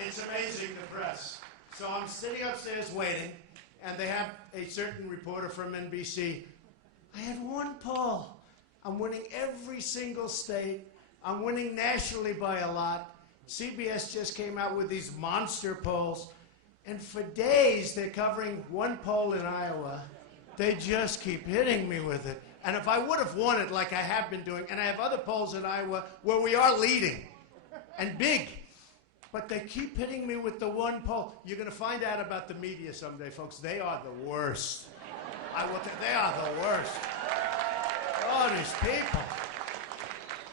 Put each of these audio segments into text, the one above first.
It's amazing, the press. So I'm sitting upstairs waiting, and they have a certain reporter from NBC. I had one poll. I'm winning every single state. I'm winning nationally by a lot. CBS just came out with these monster polls. And for days, they're covering one poll in Iowa. They just keep hitting me with it. And if I would have won it like I have been doing, and I have other polls in Iowa where we are leading, and big, but they keep hitting me with the one poll. You're going to find out about the media someday, folks. They are the worst. I will tell you, they are the worst. Oh, these people.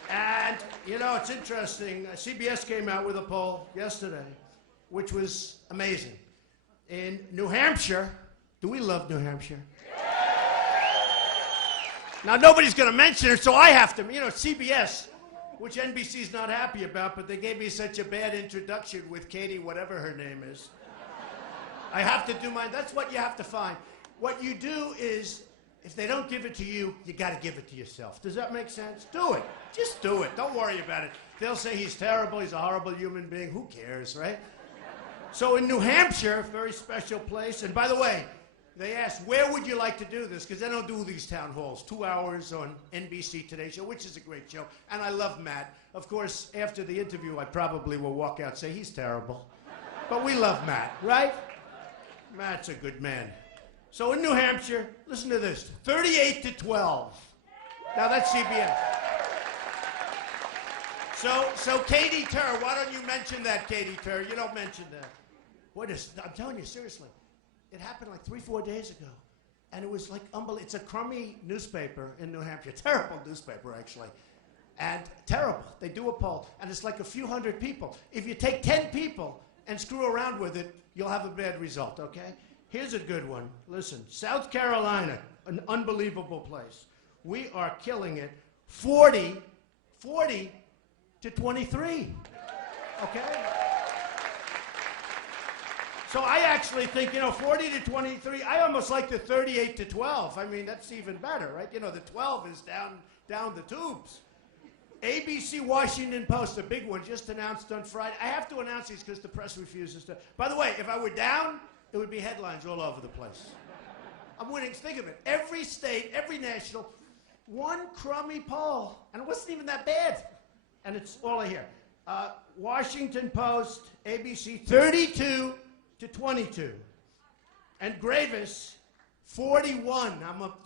And, you know, it's interesting. CBS came out with a poll yesterday, which was amazing. In New Hampshire, do we love New Hampshire? Now, nobody's going to mention it, so I have to. You know, CBS, which NBC's not happy about, but they gave me such a bad introduction with Katie, whatever her name is. I have to do mine. That's what you have to find. What you do is, if they don't give it to you, you got to give it to yourself. Does that make sense? Do it. Just do it. Don't worry about it. They'll say he's terrible, he's a horrible human being. Who cares, right? So in New Hampshire, very special place, and by the way, they asked, where would you like to do this? Because they don't do these town halls. 2 hours on NBC Today Show, which is a great show. And I love Matt. Of course, after the interview, I probably will walk out and say, he's terrible. But we love Matt, right? Matt's a good man. So in New Hampshire, listen to this, 38-12. Now that's CBS. So Katie Tur, why don't you mention that, Katie Tur? You don't mention that. I'm telling you, seriously. It happened like 3-4 days ago. And it was like unbelievable. It's a crummy newspaper in New Hampshire. Terrible newspaper, actually. And terrible. They do a poll. And it's like a few hundred people. If you take 10 people and screw around with it, you'll have a bad result, okay? Here's a good one. Listen, South Carolina, an unbelievable place. We are killing it. 40 to 23, okay? So I actually think, you know, 40 to 23, I almost like the 38 to 12. I mean, that's even better, right? You know, the 12 is down the tubes. ABC Washington Post, a big one, just announced on Friday. I have to announce these because the press refuses to. By the way, if I were down, it would be headlines all over the place. I'm winning. Think of it. Every state, every national, one crummy poll. And it wasn't even that bad. And it's all I hear. Washington Post, ABC, 32 to 22. And Gravis, 41.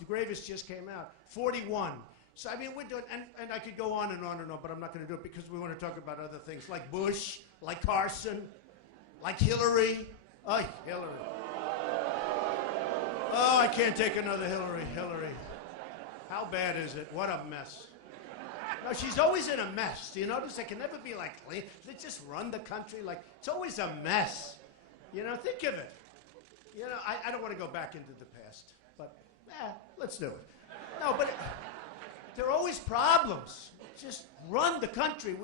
Gravis just came out. 41. So, I mean, we're doing, and I could go on and on and on, but I'm not going to do it because we want to talk about other things like Bush, like Carson, like Hillary. Oh, Hillary. Oh, I can't take another Hillary. How bad is it? What a mess. No, she's always in a mess. Do you notice? They can never be like clean. They just run the country like, it's always a mess. You know, think of it. You know, I don't want to go back into the past, but let's do it. No, but there are always problems. Just run the country.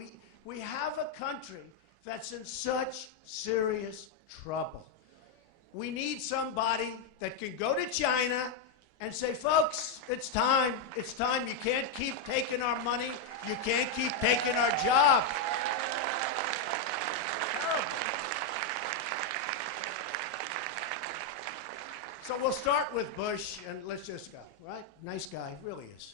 We have a country that's in such serious trouble. We need somebody that can go to China and say, folks, it's time. It's time. You can't keep taking our money. You can't keep taking our job. So we'll start with Bush, and let's just go, right? Nice guy, really is.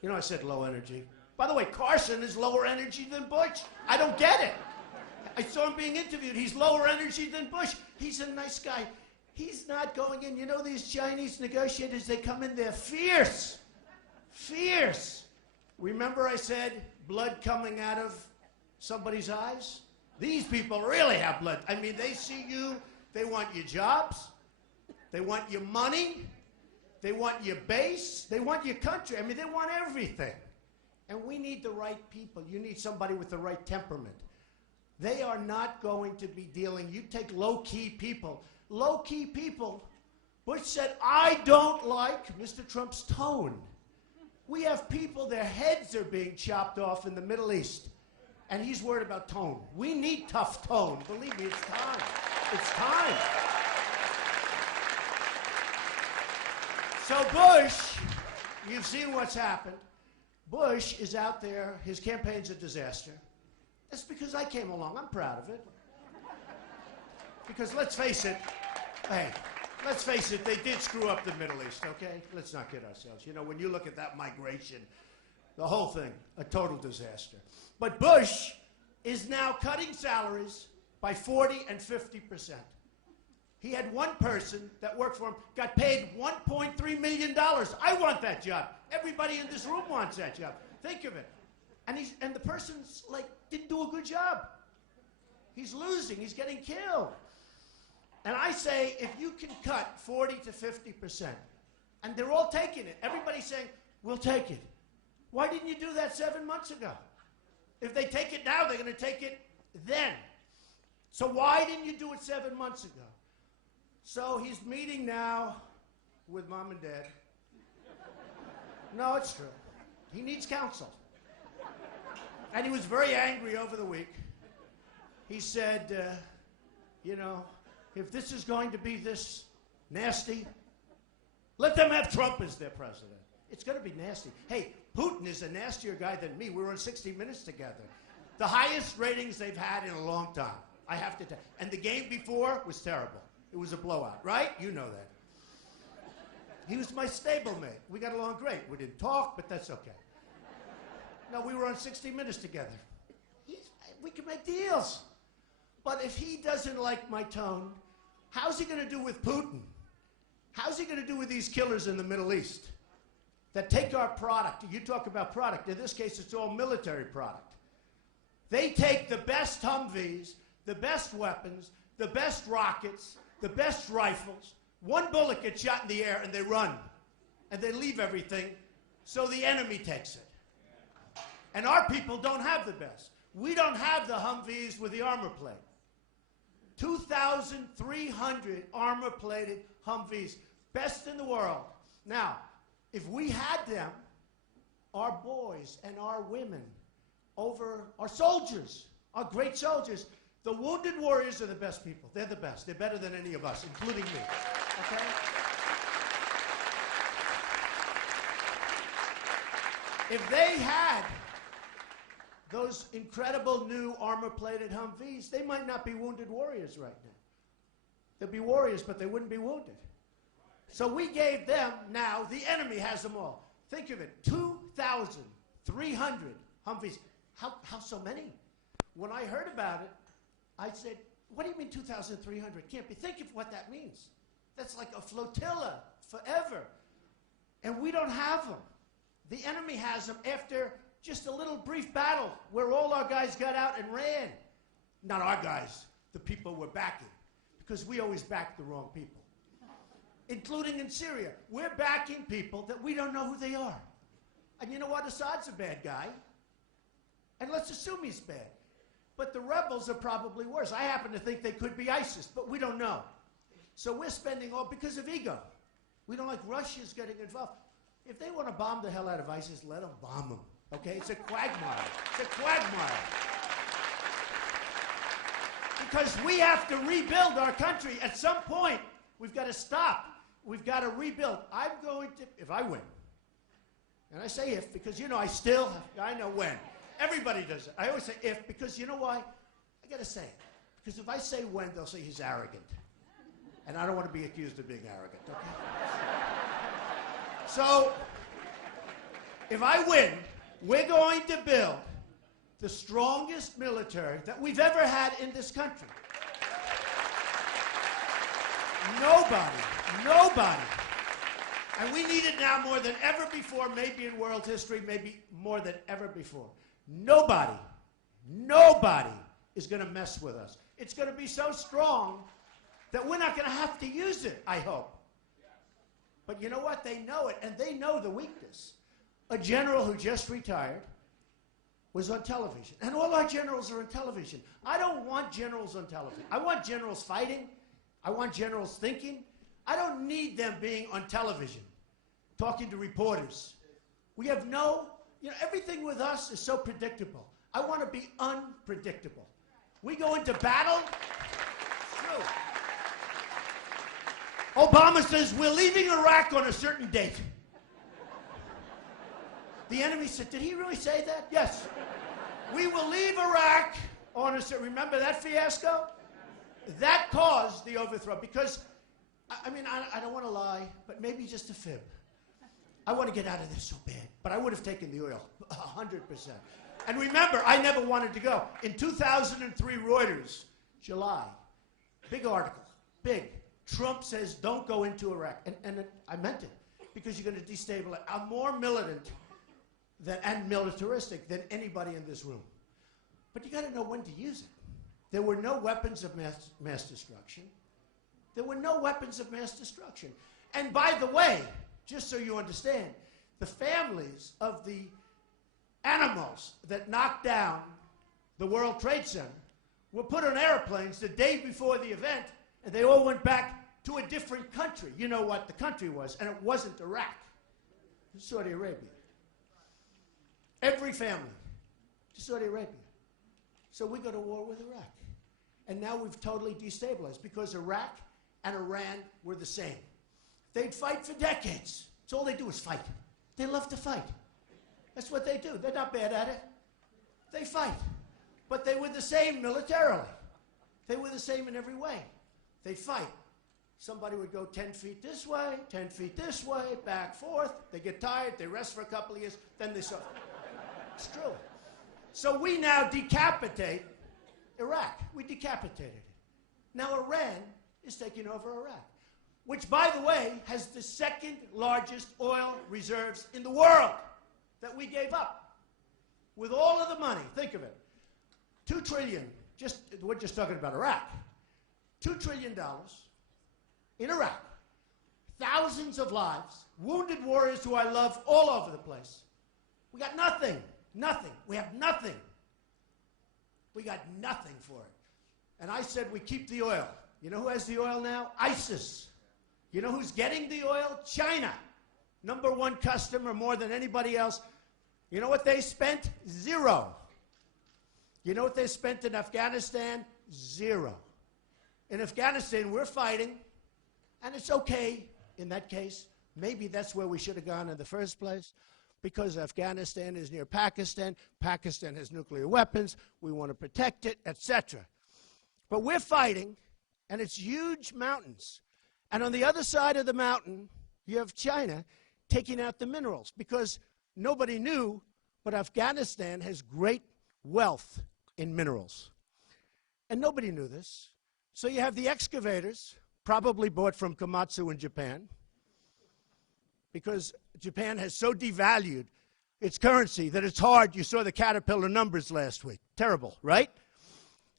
You know, I said low energy. By the way, Carson is lower energy than Bush. I don't get it. I saw him being interviewed. He's lower energy than Bush. He's a nice guy. He's not going in. You know these Chinese negotiators, they come in there fierce. Fierce. Remember I said blood coming out of somebody's eyes? These people really have blood. I mean, they see you. They want your jobs. They want your money. They want your base. They want your country. I mean, they want everything. And we need the right people. You need somebody with the right temperament. They are not going to be dealing. You take low-key people. Low-key people. Bush said, I don't like Mr. Trump's tone. We have people, their heads are being chopped off in the Middle East. And he's worried about tone. We need tough tone. Believe me, it's time. It's time. So Bush, you've seen what's happened. Bush is out there. His campaign's a disaster. That's because I came along. I'm proud of it. Because let's face it, hey, let's face it, they did screw up the Middle East, okay? Let's not kid ourselves. You know, when you look at that migration, the whole thing, a total disaster. But Bush is now cutting salaries by 40 and 50%. He had one person that worked for him, got paid $1.3 million. I want that job. Everybody in this room wants that job. Think of it. And the person's like, didn't do a good job. He's losing, he's getting killed. And I say, if you can cut 40 to 50%, and they're all taking it, everybody's saying, we'll take it. Why didn't you do that 7 months ago? If they take it now, they're going to take it then. So why didn't you do it 7 months ago? So he's meeting now with mom and dad. No, it's true. He needs counsel. And he was very angry over the week. He said, you know, if this is going to be this nasty, let them have Trump as their president. It's going to be nasty. Hey, Putin is a nastier guy than me. We were on 60 Minutes together. The highest ratings they've had in a long time, I have to tell you. And the game before was terrible. It was a blowout, right? You know that. He was my stablemate. We got along great. We didn't talk, but that's okay. No, we were on 60 Minutes together. We can make deals. But if he doesn't like my tone, how's he going to do with Putin? How's he going to do with these killers in the Middle East that take our product? You talk about product. In this case, it's all military product. They take the best Humvees, the best weapons, the best rockets, the best rifles. One bullet gets shot in the air and they run. And they leave everything so the enemy takes it. And our people don't have the best. We don't have the Humvees with the armor plate. 2,300 armor-plated Humvees, best in the world. Now, if we had them, our boys and our women, over our soldiers, our great soldiers, the wounded warriors are the best people. They're the best. They're better than any of us, including me. Okay? If they had those incredible new armor-plated Humvees, they might not be wounded warriors right now. They'd be warriors, but they wouldn't be wounded. So we gave them, now the enemy has them all. Think of it, 2,300 Humvees. How so many? When I heard about it, I said, what do you mean 2,300? Can't be. Think of what that means. That's like a flotilla forever. And we don't have them. The enemy has them after just a little brief battle where all our guys got out and ran. Not our guys, the people we're backing, because we always back the wrong people, including in Syria. We're backing people that we don't know who they are. And you know what? Assad's a bad guy. And let's assume he's bad. But the rebels are probably worse. I happen to think they could be ISIS, but we don't know. So we're spending all because of ego. We don't like Russia's getting involved. If they want to bomb the hell out of ISIS, let them bomb them. Okay? It's a quagmire. It's a quagmire. Because we have to rebuild our country. At some point, we've got to stop. We've got to rebuild. I'm going to, if I win, and I say if, because, you know, I know when. Everybody does it. I always say if, because you know why? I got to say it. Because if I say when, they'll say he's arrogant. And I don't want to be accused of being arrogant, okay? So, if I win, we're going to build the strongest military that we've ever had in this country. Nobody. And we need it now more than ever before, maybe in world history, maybe more than ever before. Nobody is going to mess with us. It's going to be so strong that we're not going to have to use it, I hope. But you know what? They know it, and they know the weakness. A general who just retired was on television, and all our generals are on television. I don't want generals on television. I want generals fighting. I want generals thinking. I don't need them being on television, talking to reporters. We have everything with us is so predictable. I want to be unpredictable. We go into battle. It's true. Obama says, we're leaving Iraq on a certain date. The enemy said, did he really say that? Yes. We will leave Iraq on a certain, remember that fiasco? That caused the overthrow because, I mean, I don't want to lie, but maybe just a fib. I want to get out of this so bad, but I would have taken the oil, 100%. And remember, I never wanted to go. In 2003 Reuters, July, big article, big. Trump says don't go into Iraq. And I meant it, because you're going to destabilize. I'm more militant and militaristic than anybody in this room. But you got to know when to use it. There were no weapons of mass destruction. There were no weapons of mass destruction. And by the way, just so you understand, the families of the animals that knocked down the World Trade Center were put on airplanes the day before the event, and they all went back to a different country. You know what the country was, and it wasn't Iraq. It was Saudi Arabia. Every family to Saudi Arabia. So we go to war with Iraq. And now we've totally destabilized because Iraq and Iran were the same. They'd fight for decades. That's all they do is fight. They love to fight. That's what they do. They're not bad at it. They fight. But they were the same militarily. They were the same in every way. They fight. Somebody would go 10 feet this way, 10 feet this way, back, forth. They get tired. They rest for a couple of years. Then they suffer. It's true. So we now decapitate Iraq. We decapitated it. Now Iran is taking over Iraq, which, by the way, has the second largest oil reserves in the world that we gave up. With all of the money, think of it, $2 trillion, we're just talking about Iraq, $2 trillion in Iraq, thousands of lives, wounded warriors who I love all over the place. We got nothing, nothing. We have nothing. We got nothing for it. And I said we keep the oil. You know who has the oil now? ISIS. You know who's getting the oil? China. #1 customer, more than anybody else. You know what they spent? $0. You know what they spent in Afghanistan? $0. In Afghanistan, we're fighting, and it's okay in that case. Maybe that's where we should have gone in the first place, because Afghanistan is near Pakistan. Pakistan has nuclear weapons. We want to protect it, etc. But we're fighting, and it's huge mountains. And on the other side of the mountain, you have China taking out the minerals, because nobody knew, but Afghanistan has great wealth in minerals. And nobody knew this. So you have the excavators, probably bought from Komatsu in Japan, because Japan has so devalued its currency that it's hard. You saw the Caterpillar numbers last week. Terrible, right?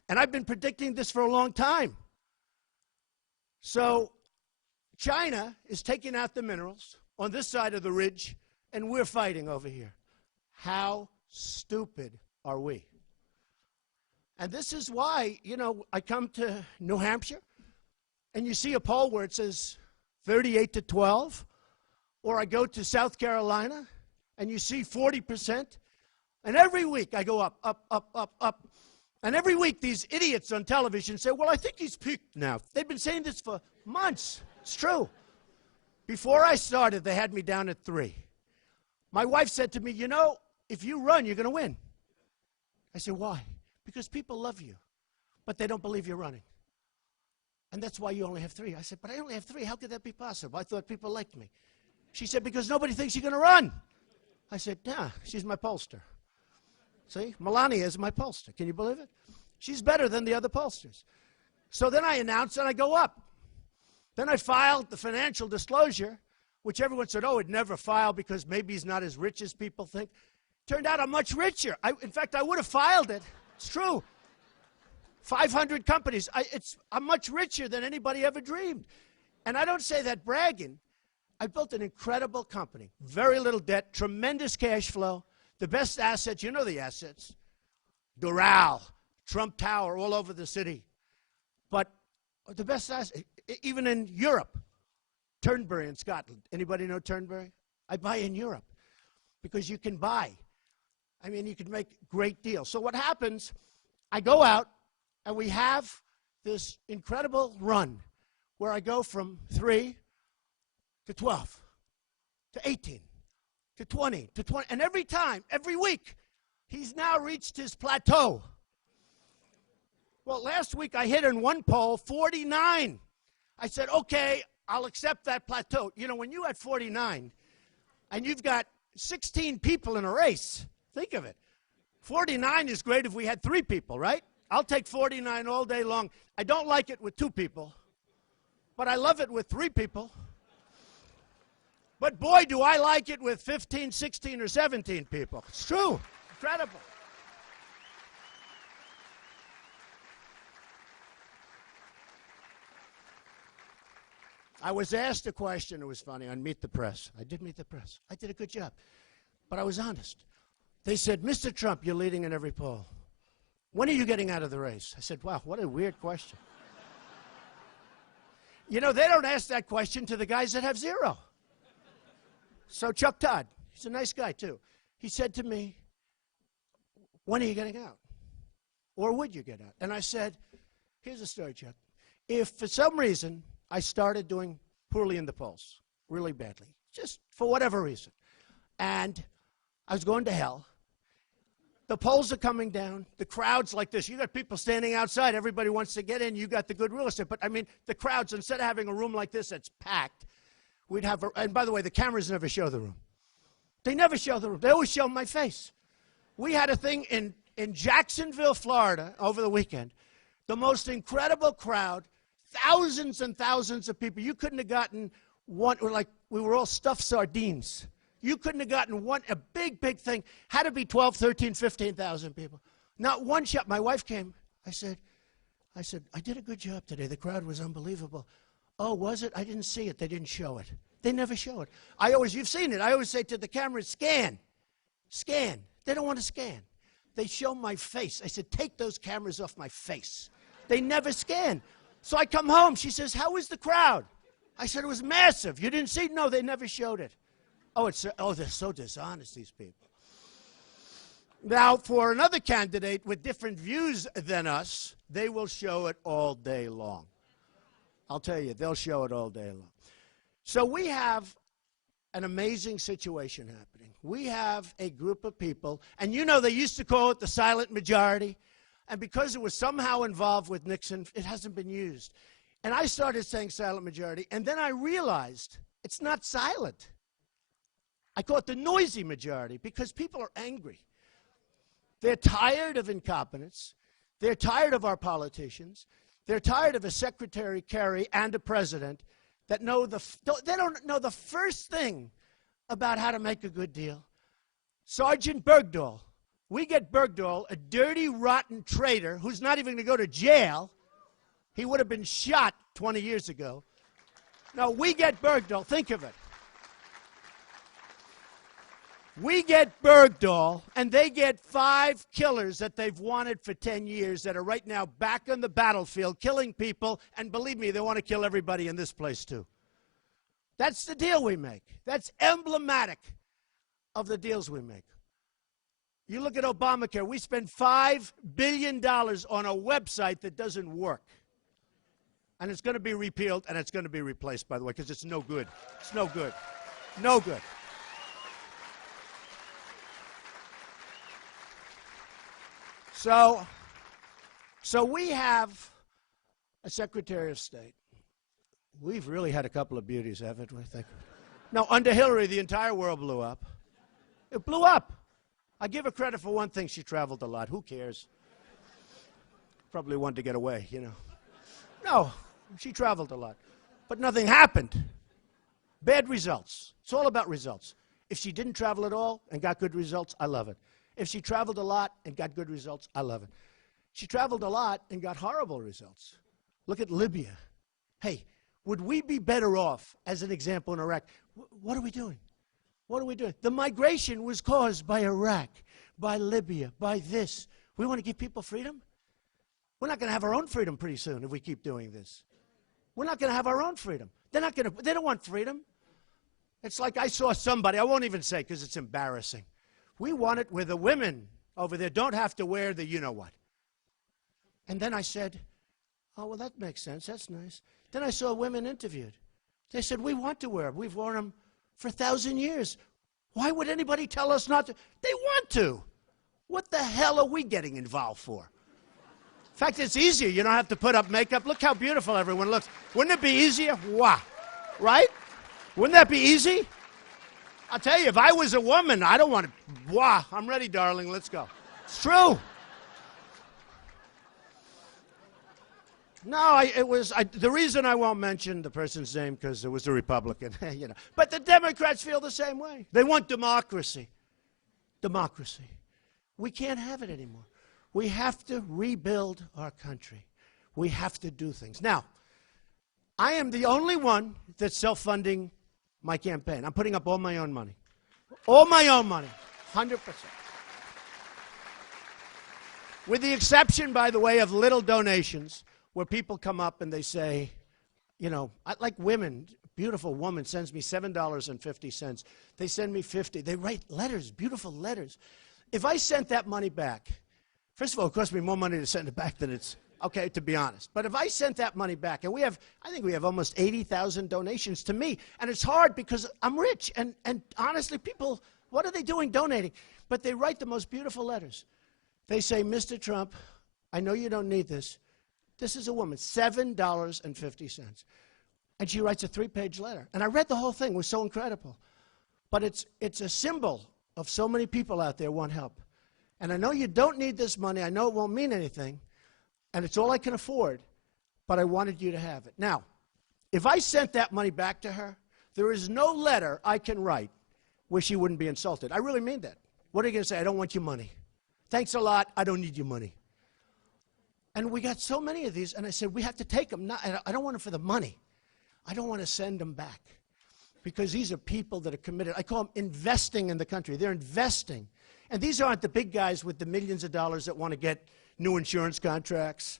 And I've been predicting this for a long time. So China is taking out the minerals on this side of the ridge, and we're fighting over here. How stupid are we? And this is why, you know, I come to New Hampshire, and you see a poll where it says 38-12, or I go to South Carolina, and you see 40%, and every week I go up, up, up, up, up. And every week these idiots on television say, well, I think he's peaked now. They've been saying this for months. It's true. Before I started, they had me down at 3. My wife said to me, you know, if you run, you're going to win. I said, why? Because people love you, but they don't believe you're running. And that's why you only have 3. I said, but I only have 3. How could that be possible? I thought people liked me. She said, because nobody thinks you're going to run. I said, yeah, she's my pollster. See, Melania is my pollster. Can you believe it? She's better than the other pollsters. So then I announced and I go up. Then I filed the financial disclosure, which everyone said, oh, it'd never file because maybe he's not as rich as people think. Turned out I'm much richer. In fact, I would have filed it. It's true. 500 companies. I'm much richer than anybody ever dreamed. And I don't say that bragging. I built an incredible company. Very little debt, tremendous cash flow, the best assets. You know the assets. Doral, Trump Tower, all over the city. But the best assets, even in Europe, Turnberry in Scotland. Anybody know Turnberry? I buy in Europe because you can buy. I mean, you can make great deals. So what happens, I go out, and we have this incredible run where I go from 3 to 12 to 18 to 20 to 20. And every time, every week, he's now reached his plateau. Well, last week I hit in one poll 49. I said, okay, I'll accept that plateau. You know, when you had 49 and you've got 16 people in a race, think of it. 49 is great if we had 3 people, right? I'll take 49 all day long. I don't like it with 2 people, but I love it with 3 people. But boy, do I like it with 15, 16, or 17 people. It's true. Incredible. I was asked a question, it was funny, on Meet the Press. I did Meet the Press. I did a good job. But I was honest. They said, Mr. Trump, you're leading in every poll. When are you getting out of the race? I said, wow, what a weird question. You know, they don't ask that question to the guys that have 0. So Chuck Todd, he's a nice guy too. He said to me, when are you getting out? Or would you get out? And I said, here's the story, Chuck. If for some reason I started doing poorly in the polls, really badly, just for whatever reason, and I was going to hell, the polls are coming down, the crowd's like this. You got people standing outside, everybody wants to get in, you got the good real estate. But I mean, the crowds, instead of having a room like this that's packed, we'd have, and by the way, the cameras never show the room. They never show the room. They always show my face. We had a thing in Jacksonville, Florida, over the weekend. The most incredible crowd, thousands and thousands of people. You couldn't have gotten one, or like we were all stuffed sardines. You couldn't have gotten one, a big, big thing. Had to be 12, 13, 15,000 people. Not one shot. My wife came. I said, I did a good job today. The crowd was unbelievable. Oh, was it? I didn't see it. They didn't show it. They never show it. You've seen it. I always say to the camera, scan. Scan. They don't want to scan. They show my face. I said, take those cameras off my face. They never scan. So I come home. She says, how was the crowd? I said, it was massive. You didn't see it? No, they never showed it. Oh, they're so dishonest, these people. Now, for another candidate with different views than us, they will show it all day long. I'll tell you, they'll show it all day long. So we have an amazing situation happening. We have a group of people, and you know they used to call it the silent majority, and because it was somehow involved with Nixon, it hasn't been used. And I started saying silent majority, and then I realized it's not silent. I call it the noisy majority because people are angry. They're tired of incompetence. They're tired of our politicians. They're tired of a Secretary Kerry and a president that they don't know the first thing about how to make a good deal. Sergeant Bergdahl. We get Bergdahl, a dirty, rotten traitor who's not even going to go to jail. He would have been shot 20 years ago. No, we get Bergdahl. Think of it. We get Bergdahl, and they get 5 killers that they've wanted for 10 years that are right now back on the battlefield killing people, and believe me, they want to kill everybody in this place too. That's the deal we make. That's emblematic of the deals we make. You look at Obamacare, we spend $5 billion on a website that doesn't work. And it's going to be repealed, and it's going to be replaced, by the way, because it's no good. It's no good. No good. So we have a Secretary of State. We've really had a couple of beauties, haven't we? No, under Hillary, the entire world blew up. It blew up. I give her credit for one thing. She traveled a lot. Who cares? Probably wanted to get away, you know. No, she traveled a lot. But nothing happened. Bad results. It's all about results. If she didn't travel at all and got good results, I love it. If she traveled a lot and got good results, I love it. She traveled a lot and got horrible results. Look at Libya. Hey, would we be better off, as an example, in Iraq? What are we doing? What are we doing? The migration was caused by Iraq, by Libya, by this. We want to give people freedom? We're not going to have our own freedom pretty soon if we keep doing this. We're not going to have our own freedom. They don't want freedom. It's like I saw somebody, I won't even say because it's embarrassing. We want it where the women over there don't have to wear the you-know-what. And then I said, oh, well, that makes sense. That's nice. Then I saw women interviewed. They said, we want to wear them. We've worn them for 1,000 years. Why would anybody tell us not to? They want to. What the hell are we getting involved for? In fact, it's easier. You don't have to put up makeup. Look how beautiful everyone looks. Wouldn't it be easier? Wow. Right? Wouldn't that be easy? I'll tell you, if I was a woman, I don't want to. Wow. I'm ready, darling. Let's go. It's true. No, the reason I won't mention the person's name because it was a Republican, you know. But the Democrats feel the same way. They want democracy. Democracy. We can't have it anymore. We have to rebuild our country. We have to do things. Now, I am the only one that's self-funding my campaign. I'm putting up all my own money. All my own money. 100%. With the exception, by the way, of little donations where people come up and they say, you know, like women, beautiful woman sends me $7.50. They send me 50. They write letters, beautiful letters. If I sent that money back, first of all, it cost me more money to send it back than it's, okay, to be honest. But if I sent that money back, and I think we have almost 80,000 donations to me, and it's hard because I'm rich, and honestly, people, what are they doing donating? But they write the most beautiful letters. They say, Mr. Trump, I know you don't need this. This is a woman, $7.50. And she writes a 3-page letter. And I read the whole thing. It was so incredible. But it's a symbol of so many people out there want help. And I know you don't need this money. I know it won't mean anything. And it's all I can afford. But I wanted you to have it. Now, if I sent that money back to her, there is no letter I can write where she wouldn't be insulted. I really mean that. What are you going to say? I don't want your money. Thanks a lot. I don't need your money. And we got so many of these, and I said, we have to take them. I don't want them for the money. I don't want to send them back because these are people that are committed. I call them investing in the country. They're investing. And these aren't the big guys with the millions of dollars that want to get new insurance contracts,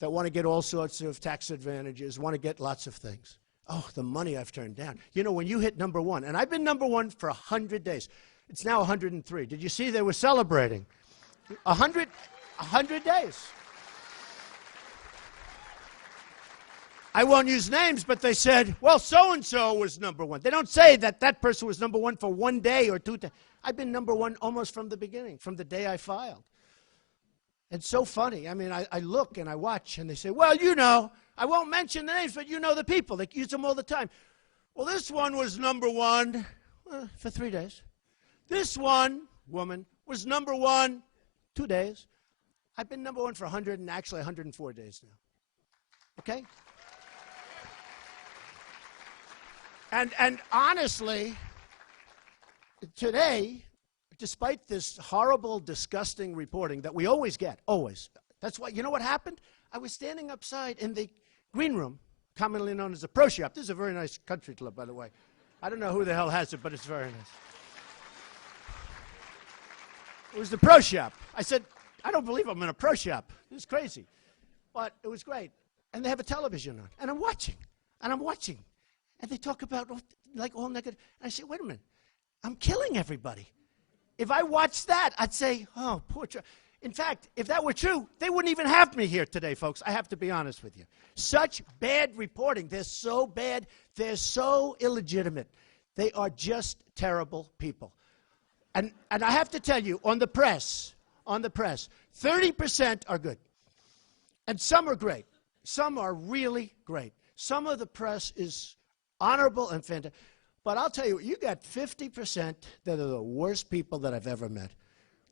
that want to get all sorts of tax advantages, want to get lots of things. Oh, the money I've turned down. You know, when you hit number one, and I've been number one for 100 days. It's now 103. Did you see they were celebrating? 100 days. I won't use names, but they said, well, so-and-so was number one. They don't say that that person was number one for 1 day or 2 days. I've been number one almost from the beginning, from the day I filed. It's so funny. I mean, I look and I watch, and they say, well, you know, I won't mention the names, but you know the people. They use them all the time. Well, this one was number one for 3 days. This one, woman, was number one 2 days. I've been number one for 100 and actually 104 days now. Okay? And honestly, today, despite this horrible, disgusting reporting that we always get, always, that's why, you know what happened? I was standing outside in the green room, commonly known as the Pro Shop. This is a very nice country club, by the way. I don't know who the hell has it, but it's very nice. It was the Pro Shop. I said, I don't believe I'm in a Pro Shop. This is crazy. But it was great. And they have a television on. And I'm watching. And I'm watching. And they talk about, like, all negative. And I say, wait a minute. I'm killing everybody. If I watched that, I'd say, oh, poor Trump. In fact, if that were true, they wouldn't even have me here today, folks. I have to be honest with you. Such bad reporting. They're so bad. They're so illegitimate. They are just terrible people. And I have to tell you, on the press, 30% are good. And some are great. Some are really great. Some of the press is honorable and fantastic. But I'll tell you, you got 50% that are the worst people that I've ever met.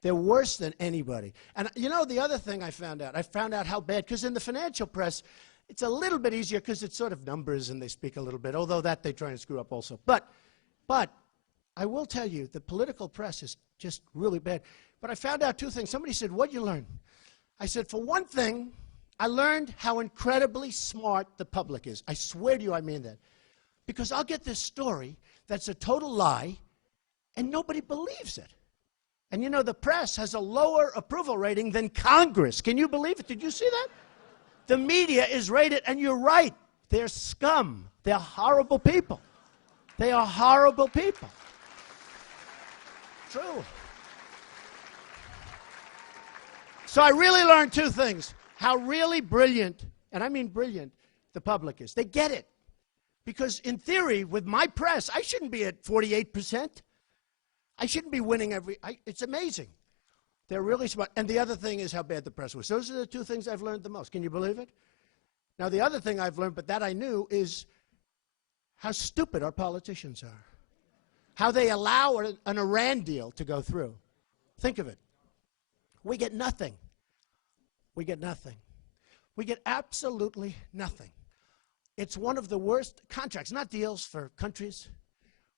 They're worse than anybody. And you know the other thing I found out how bad, because in the financial press, it's a little bit easier because it's sort of numbers and they speak a little bit, although that they try and screw up also. But I will tell you, the political press is just really bad. But I found out 2 things. Somebody said, what'd you learn? I said, for one thing, I learned how incredibly smart the public is. I swear to you I mean that. Because I'll get this story that's a total lie, and nobody believes it. And you know, the press has a lower approval rating than Congress. Can you believe it? Did you see that? The media is rated, and you're right. They're scum. They're horrible people. They are horrible people. True. So I really learned 2 things. How really brilliant, and I mean brilliant, the public is. They get it. Because in theory, with my press, I shouldn't be at 48%. I shouldn't be winning it's amazing. They're really smart. And the other thing is how bad the press was. Those are the two things I've learned the most. Can you believe it? Now, the other thing I've learned, but that I knew, is how stupid our politicians are. How they allow an Iran deal to go through. Think of it. We get nothing. We get nothing. We get absolutely nothing. It's one of the worst contracts, not deals for countries,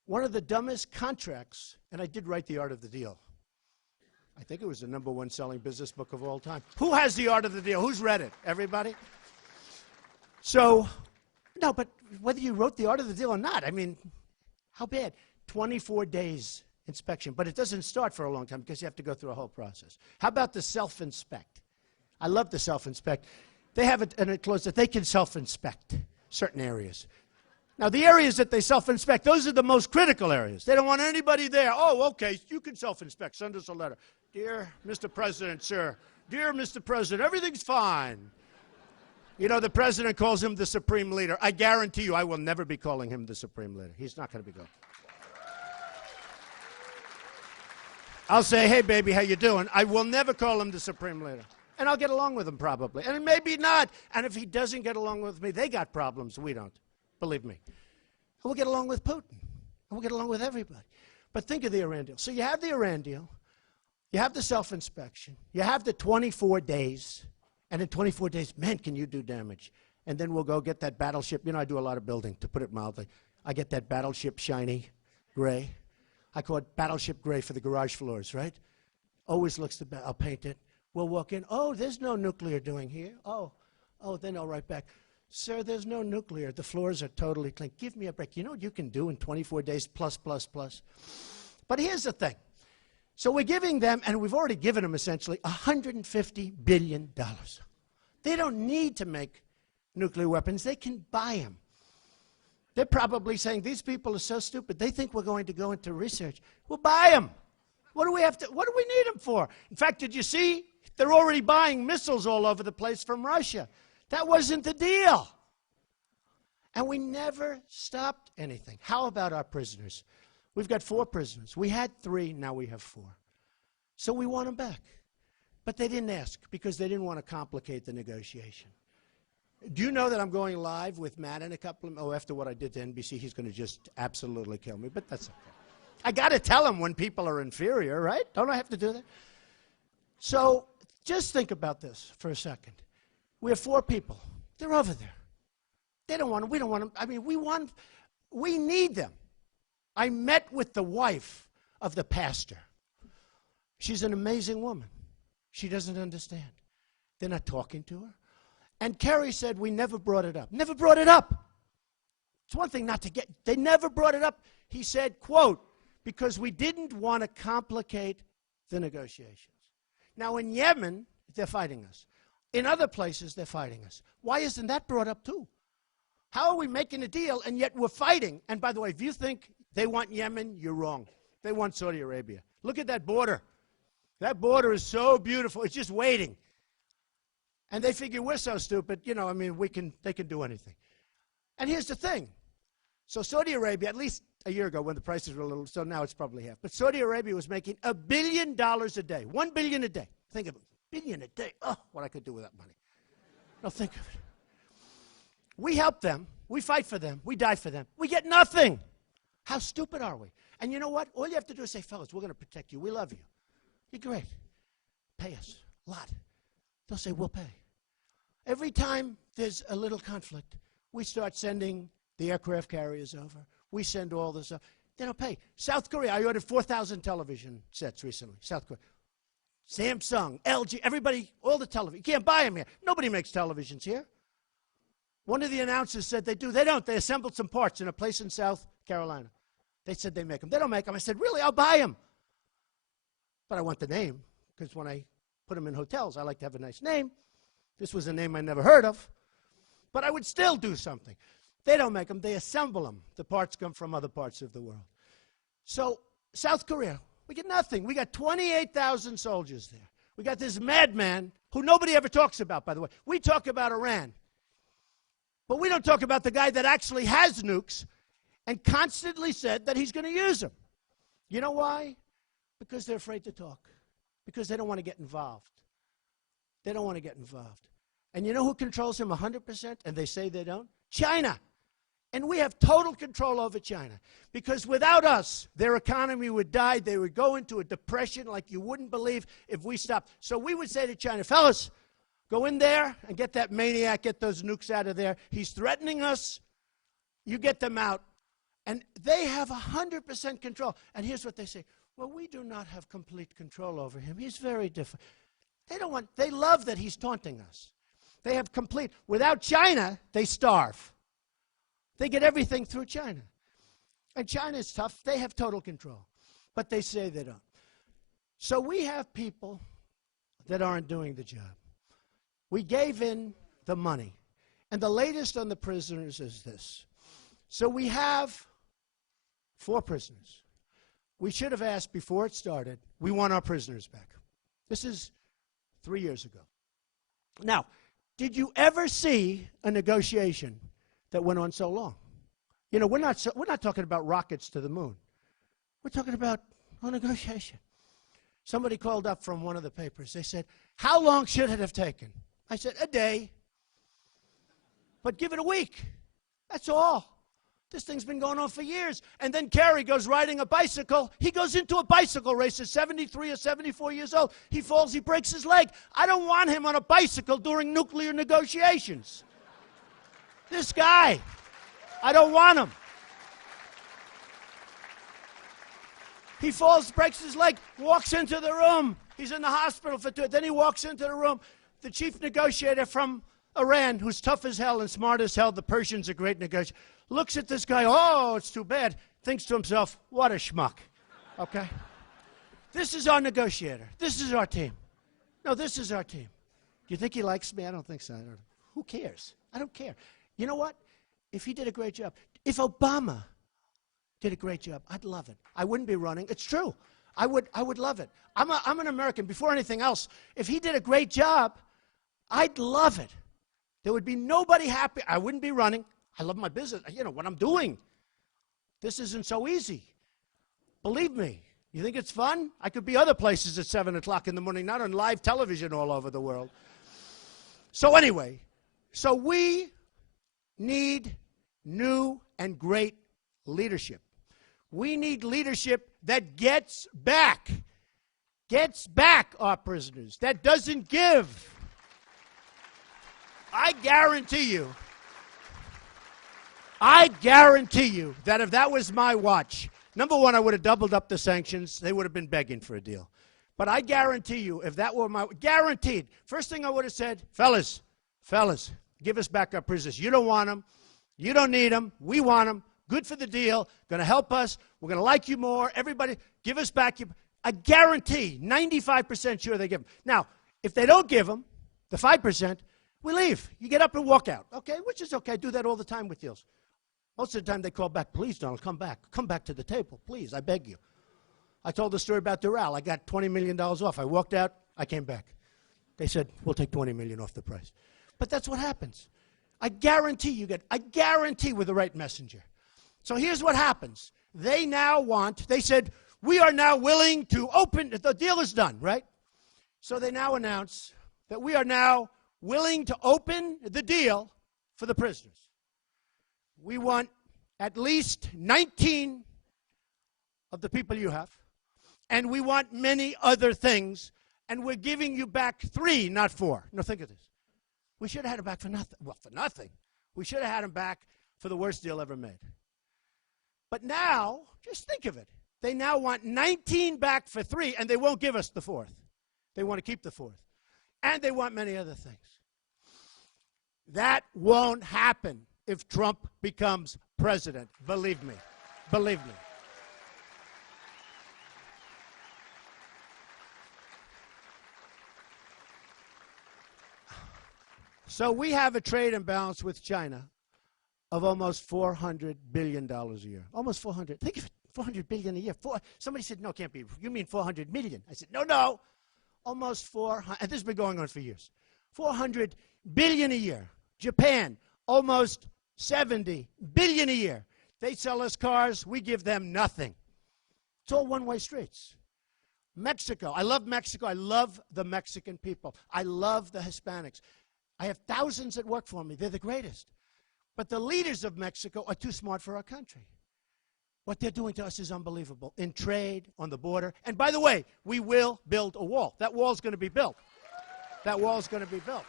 one of the dumbest contracts, and I did write The Art of the Deal. I think it was the #1 selling business book of all time. Who has The Art of the Deal? Who's read it? Everybody? So, no, but whether you wrote The Art of the Deal or not, I mean, how bad? 24 days inspection, but it doesn't start for a long time because you have to go through a whole process. How about the self-inspect? I love the self-inspect. They have a clause that they can self-inspect certain areas. Now, the areas that they self-inspect, those are the most critical areas. They don't want anybody there. Oh, okay, you can self-inspect. Send us a letter. Dear Mr. President, sir. Dear Mr. President, everything's fine. You know, the president calls him the supreme leader. I guarantee you I will never be calling him the supreme leader. He's not going to be good. I'll say, hey, baby, how you doing? I will never call him the supreme leader. And I'll get along with him probably. And maybe not. And if he doesn't get along with me, they got problems. We don't. Believe me. And we'll get along with Putin. And we'll get along with everybody. But think of the Iran deal. So you have the Iran deal. You have the self-inspection. You have the 24 days. And in 24 days, man, can you do damage. And then we'll go get that battleship. You know, I do a lot of building, to put it mildly. I get that battleship shiny gray. I call it battleship gray for the garage floors, right? Always looks the best. I'll paint it. We'll walk in. Oh, there's no nuclear doing here. Oh, then I'll write back. Sir, there's no nuclear. The floors are totally clean. Give me a break. You know what you can do in 24 days plus, plus, plus? But here's the thing. So we're giving them, and we've already given them essentially $150 billion. They don't need to make nuclear weapons. They can buy them. They're probably saying, these people are so stupid, they think we're going to go into research. We'll buy them. What do we need them for? In fact, did you see? They're already buying missiles all over the place from Russia. That wasn't the deal. And we never stopped anything. How about our prisoners? We've got 4 prisoners. We had 3, now we have 4. So we want them back. But they didn't ask because they didn't want to complicate the negotiation. Do you know that I'm going live with Matt in a couple of, after what I did to NBC, he's going to just absolutely kill me, but that's okay. I got to tell him when people are inferior, right? Don't I have to do that? So just think about this for a second. We have 4 people. They're over there. They don't want them. We don't want them. I mean, we need them. I met with the wife of the pastor. She's an amazing woman. She doesn't understand. They're not talking to her. And Kerry said, we never brought it up. Never brought it up. It's one thing not to get. They never brought it up. He said, quote, because we didn't want to complicate the negotiations. Now, in Yemen, they're fighting us. In other places, they're fighting us. Why isn't that brought up, too? How are we making a deal, and yet we're fighting? And by the way, if you think they want Yemen, you're wrong. They want Saudi Arabia. Look at that border. That border is so beautiful. It's just waiting. And they figure we're so stupid, you know, I mean, they can do anything. And here's the thing. So Saudi Arabia, at least a year ago when the prices were a little, so now it's probably half. But Saudi Arabia was making $1 billion a day. $1 billion a day. Think of it. $1 billion a day. Oh, what I could do with that money. Now think of it. We help them. We fight for them. We die for them. We get nothing. How stupid are we? And you know what? All you have to do is say, fellas, we're going to protect you. We love you. You're great. Pay us a lot. They'll say, we'll pay. Every time there's a little conflict, we start sending the aircraft carriers over. We send all this stuff. They don't pay. South Korea, I ordered 4,000 television sets recently. South Korea. Samsung, LG, everybody, all the television. You can't buy them here. Nobody makes televisions here. One of the announcers said they do. They don't. They assembled some parts in a place in South Carolina. They said they make them. They don't make them. I said, really? I'll buy them. But I want the name, because when I put them in hotels, I like to have a nice name. This was a name I never heard of. But I would still do something. They don't make them. They assemble them. The parts come from other parts of the world. So South Korea, we get nothing. We got 28,000 soldiers there. We got this madman who nobody ever talks about, by the way. We talk about Iran. But we don't talk about the guy that actually has nukes and constantly said that he's going to use them. You know why? Because they're afraid to talk. Because they don't want to get involved. They don't want to get involved. And you know who controls them 100%? And they say they don't? China. And we have total control over China. Because without us, their economy would die. They would go into a depression like you wouldn't believe if we stopped. So we would say to China, fellas, go in there and get that maniac, get those nukes out of there. He's threatening us. You get them out. And they have 100% control. And here's what they say. Well, we do not have complete control over him. He's very different. They love that he's taunting us. They have complete, without China, they starve. They get everything through China. And China's tough. They have total control. But they say they don't. So we have people that aren't doing the job. We gave in the money. And the latest on the prisoners is this. So we have 4 prisoners. We should have asked before it started, we want our prisoners back. This is 3 years ago. Now, did you ever see a negotiation that went on so long? You know, we're not talking about rockets to the moon. We're talking about a negotiation. Somebody called up from one of the papers. They said, how long should it have taken? I said, a day. But give it a week. That's all. This thing's been going on for years. And then Kerry goes riding a bicycle. He goes into a bicycle race at 73 or 74 years old. He falls, he breaks his leg. I don't want him on a bicycle during nuclear negotiations. This guy, I don't want him. He falls, breaks his leg, walks into the room. He's in the hospital for 2 days. Then he walks into the room. The chief negotiator from Iran, who's tough as hell and smart as hell, the Persians are great negotiators, looks at this guy, oh, it's too bad, thinks to himself, what a schmuck, okay? This is our negotiator. This is our team. No, this is our team. Do you think he likes me? I don't think so. Who cares? I don't care. You know what? If he did a great job, if Obama did a great job, I'd love it. I wouldn't be running. It's true. I would love it. I'm an American. Before anything else, if he did a great job, I'd love it. There would be nobody happy. I wouldn't be running. I love my business. You know what I'm doing. This isn't so easy. Believe me. You think it's fun? I could be other places at 7 o'clock in the morning, not on live television all over the world. So anyway, so we need new and great leadership. We need leadership that gets back our prisoners, that doesn't give. I guarantee you that if that was my watch, number one, I would have doubled up the sanctions. They would have been begging for a deal. But I guarantee you, if that were guaranteed, first thing I would have said, fellas, give us back our prisoners. You don't want them. You don't need them. We want them. Good for the deal. Going to help us. We're going to like you more. Everybody, give us back. I guarantee, 95% sure they give them. Now, if they don't give them, the 5%, we leave. You get up and walk out. Okay, which is okay. I do that all the time with deals. Most of the time they call back, please, Donald, come back. Come back to the table, please, I beg you. I told the story about Doral. I got $20 million off. I walked out. I came back. They said, we'll take $20 million off the price. But that's what happens. I guarantee with the right messenger. So here's what happens. They said, we are now willing to open, the deal is done, right? So they now announce that we are now willing to open the deal for the prisoners. We want at least 19 of the people you have, and we want many other things, and we're giving you back 3, not 4. Now think of this. We should have had them back for nothing. Well, for nothing. We should have had them back for the worst deal ever made. But now, just think of it. They now want 19 back for 3, and they won't give us the 4th. They want to keep the 4th. And they want many other things. That won't happen if Trump becomes president. Believe me. Believe me. So we have a trade imbalance with China of almost $400 billion a year. Almost 400. Think of it, $400 billion a year. Somebody said, no, it can't be. You mean 400 million? I said, no. Almost 400. And this has been going on for years. 400 billion a year. Japan, almost 70 billion a year. They sell us cars. We give them nothing. It's all one-way streets. Mexico. I love Mexico. I love the Mexican people. I love the Hispanics. I have thousands that work for me. They're the greatest. But the leaders of Mexico are too smart for our country. What they're doing to us is unbelievable. In trade, on the border. And by the way, we will build a wall. That wall's going to be built. That wall's going to be built.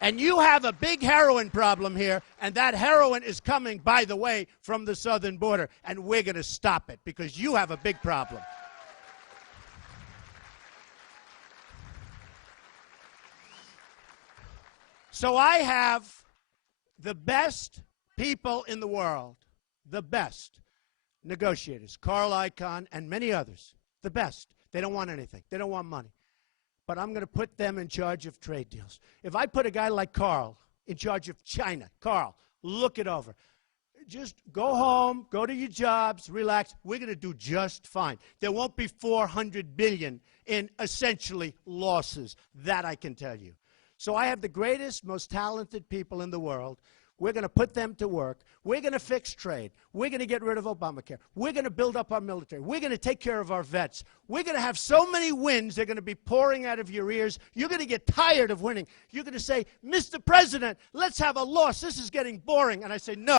And you have a big heroin problem here, and that heroin is coming, by the way, from the southern border. And we're going to stop it because you have a big problem. So I have the best people in the world, the best negotiators, Carl Icahn and many others, the best. They don't want anything. They don't want money. But I'm going to put them in charge of trade deals. If I put a guy like Carl in charge of China, Carl, look it over. Just go home, go to your jobs, relax. We're going to do just fine. There won't be $400 billion in essentially losses. That I can tell you. So I have the greatest, most talented people in the world. We're going to put them to work. We're going to fix trade. We're going to get rid of Obamacare. We're going to build up our military. We're going to take care of our vets. We're going to have so many wins, they're going to be pouring out of your ears. You're going to get tired of winning. You're going to say, Mr. President, let's have a loss. This is getting boring. And I say, no.